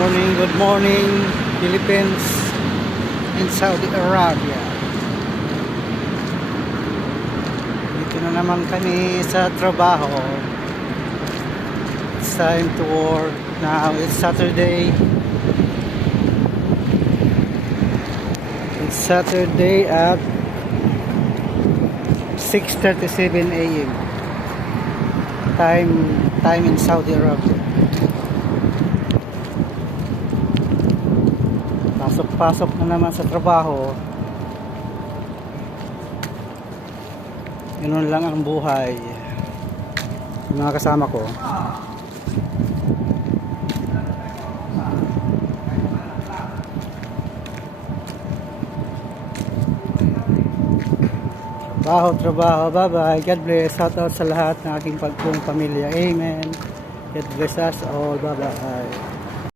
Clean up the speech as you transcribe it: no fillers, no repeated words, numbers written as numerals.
Good morning, Philippines and Saudi Arabia. Dito na naman kami sa trabaho. It's time to work now. It's Saturday. It's Saturday at 6:37 a.m. Time in Saudi Arabia. Pasok na naman sa trabaho. Yun lang ang buhay. Yung mga kasama ko. Trabaho. Bye-bye. God bless. Shout out sa lahat ng aking pagpong pamilya. Amen. God bless us all. Bye-bye.